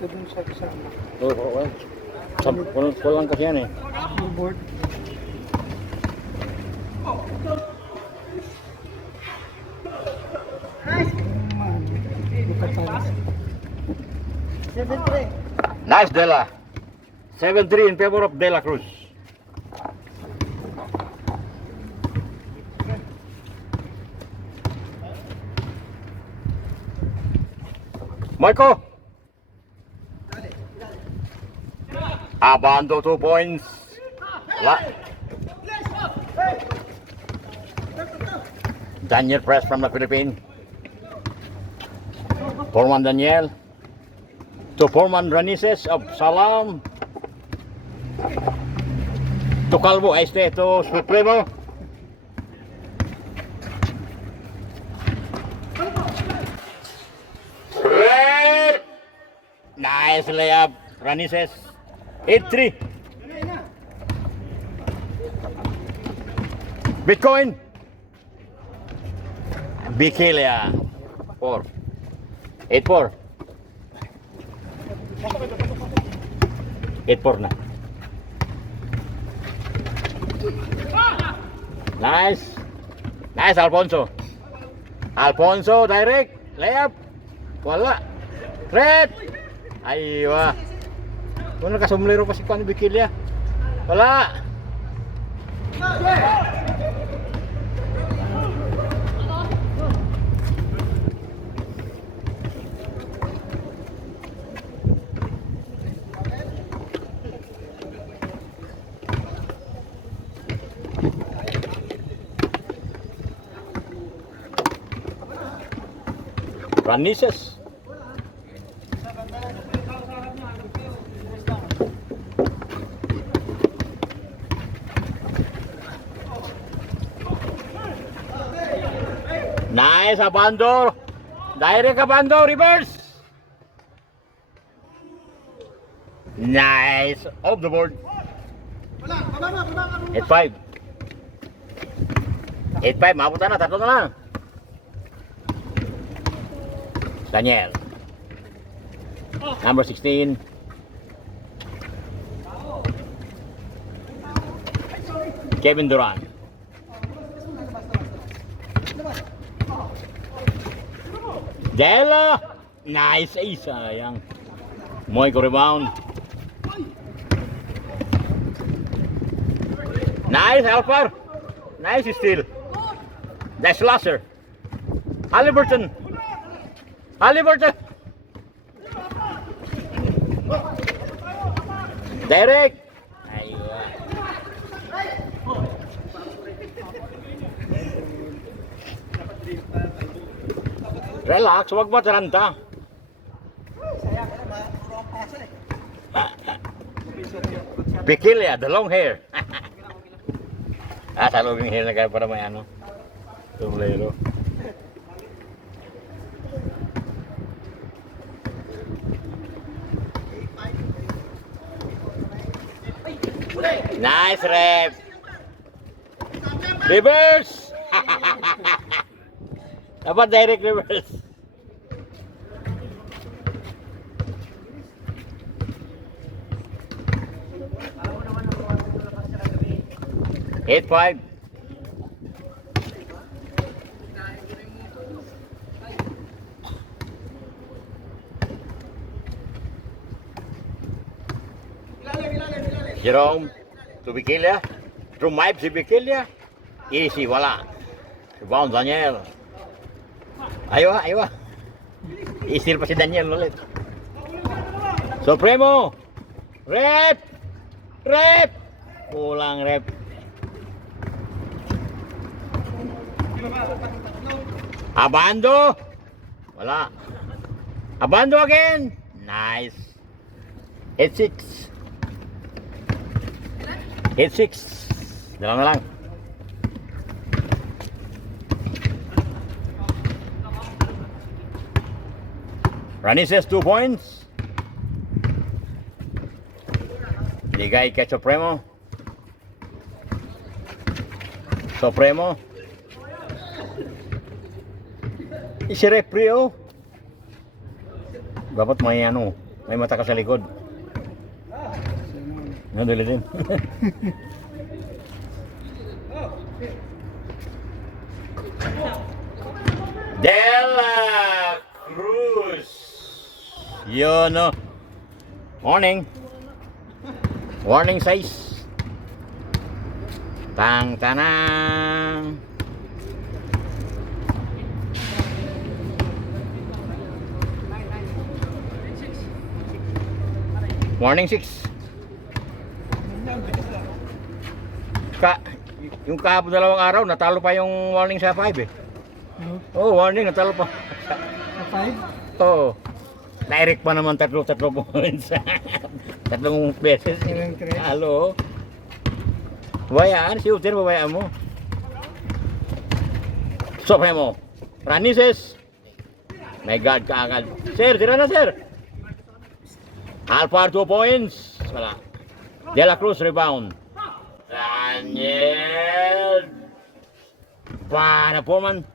dito dun sa kasama. Oo. Kulang kasi yan eh. Billboard. Man, Yucatan. 7-3. Nice, Dela. 7-3 in favor of De La Cruz. Marco. Abando 2 points. Daniel press from the Philippines. Foreman Daniel. To Foreman Ranises of Salam. To Calvo Este to Supremo. Red. Nice layup, Ranises. 8-3. Bitcoin. Bikilia. 4. 8-4. 8-4 na. Nice. Nice, Alfonso. Alfonso, direct. Layup. Wala. Red. Aywa. Kung nakasumlero pa si Juan Bikilia. Wala. Ranises. Nice, Abando. Direct Abando, reverse. Nice, off the board. 8-5. 8-5, mapunta na, tatlo na lang. Daniel. Number 16. Kevin Durant. Dela. Nice, sayang. Moy ko rebound. Nice, Alfar. Nice steal. That's Lasser. Halliburton. Halliburton. Derek. Aywa. Relax, wag ba taranta? Bikilia, the long hair. Sa loob yung hair na kaya para may ano. Tumulero. Nice rep. Reverse. Dapat direct reverse. Hit 5. Jerome to Bikilia. Through Mike si Bikilia. Easy, wala. Rebound Daniel. Aywa, aywa. Istil pa si Daniel ulit. Supremo. Rep. Rep. Kulang rep. Abando. Wala. Abando again. Nice. 8-6. 8-6. Dalawa na lang. Rani says 2 points. Ligay kay Supremo. Supremo. Si referee oh. Dapat may ano, May mata ka sa likod. Sana. Nadali din. Dela Cruz. Yun, no. Morning. Warning size. Tang tanang. Warning 6. Yung kahapon dalawang araw, natalo pa yung warning sa 5 eh. No? Oh, warning, natalo pa. Sa 5? Oo. Direct pa naman tatlo points. Tatlong beses. Ilang tres? Halo. Bayaan, shooter, babayaan mo. Supremo. Ranises. My God, kaagad. Sir, tira na, sir. Alpar 2 points. Wala. De La Cruz rebound. Daniel. Para Foreman.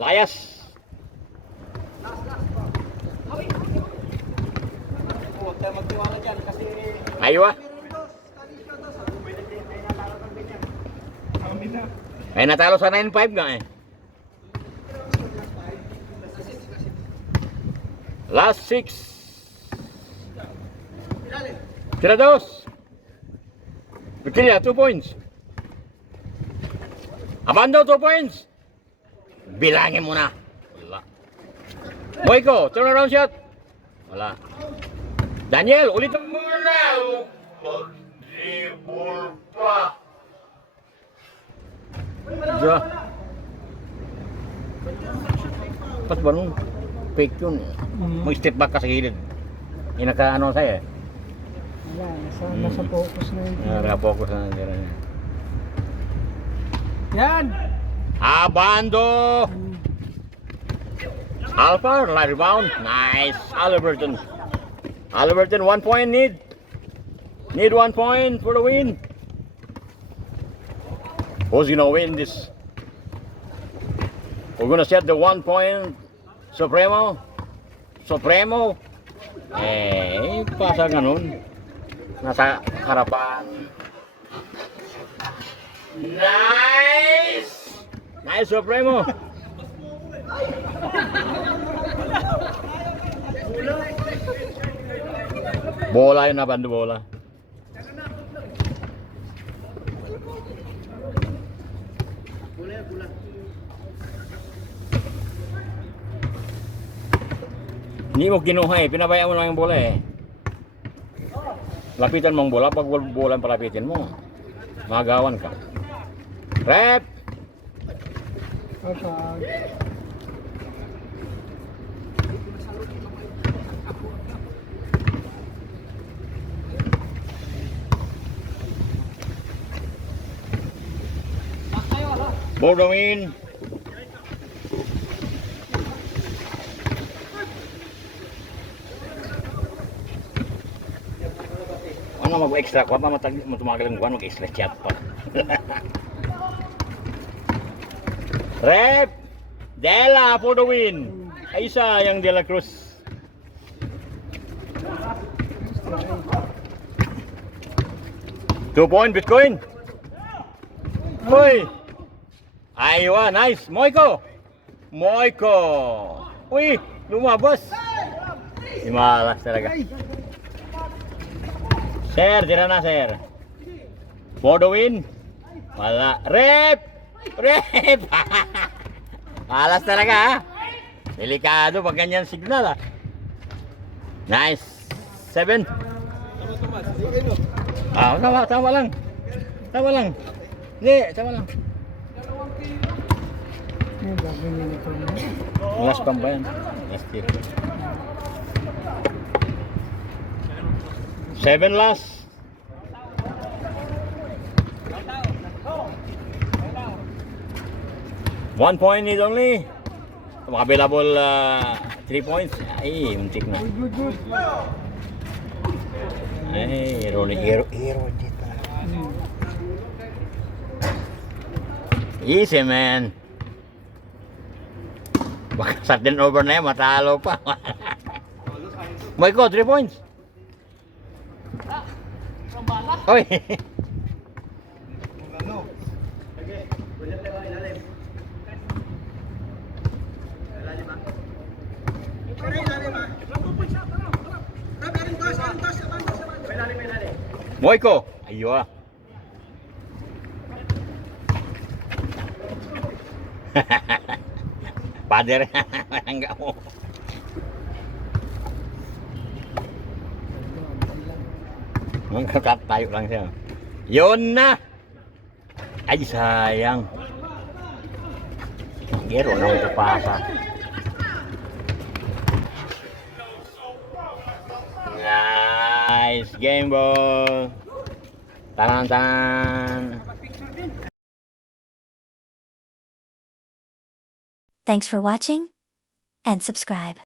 Layas. Huwag tayo magtiwala dyan kasi... Aywa. Ay natalo sa 9-5 nga eh. Last 6. Tira dos. Victoria, 2 points. Abando, 2 points. Bilangin mo na. Wala. Moiko, turn around shot. Wala. Daniel, ulit mo na. Mag-dribble pa. Diba? Pas ba nun? Fake yun. Mag-step back ka sa gilid. Yung naka-ano sa'yo eh. Wala, nasa focus na yun. Naka-focus na nandira niya. Yan! Abando! Alpha, light rebound. Nice. Halliburton. Halliburton, 1 point need. Need 1 point for the win. Who's gonna win this? We're gonna set the 1 point Supremo. Supremo. Eh, pasa ganun. Nasa harapan. Nice! Nice Supremo. Bola yun na bando bola. Hindi mo kinuha eh, pinabayaan mo lang yung bola eh. Lapitan mo ang bola, pag bola ang palapitin mo, magawan ka. Rep! Kapag... Bordowin. Ano mag-extra ko pa matumagal ang buwan, mag-extra chat pa. Rep! Dela for the win. Ay isa yung De La Cruz. Two-point Bitcoin. Uy! Aywa, nice. Moiko! Moiko! Uy! Lumabas! Imalas talaga. Sir, tira na sir. For the win. Wala. Rep! Rep! Alas talaga ha. Delikado pag ganyan signal ha. Nice. 7. Ah, tama lang. Tama lang. Hindi, tama lang. Yung gagawin nyo nito na. Last pang ba yan? Last year. 7 last. One point need only. Available 3 points. Ay, muntik na. Good, good. Ay, hero dito. Easy man. Baka sa turnover na yan, matalo pa. Moiko, 3 points. Oy. Moiko. Ayo ah. Pader. Enggak mau. Mengangkat tayo lang siya. Yun na. Ay sayang. Gero na ito pasa. Nice game ball. Tanan. Thanks for watching and subscribe.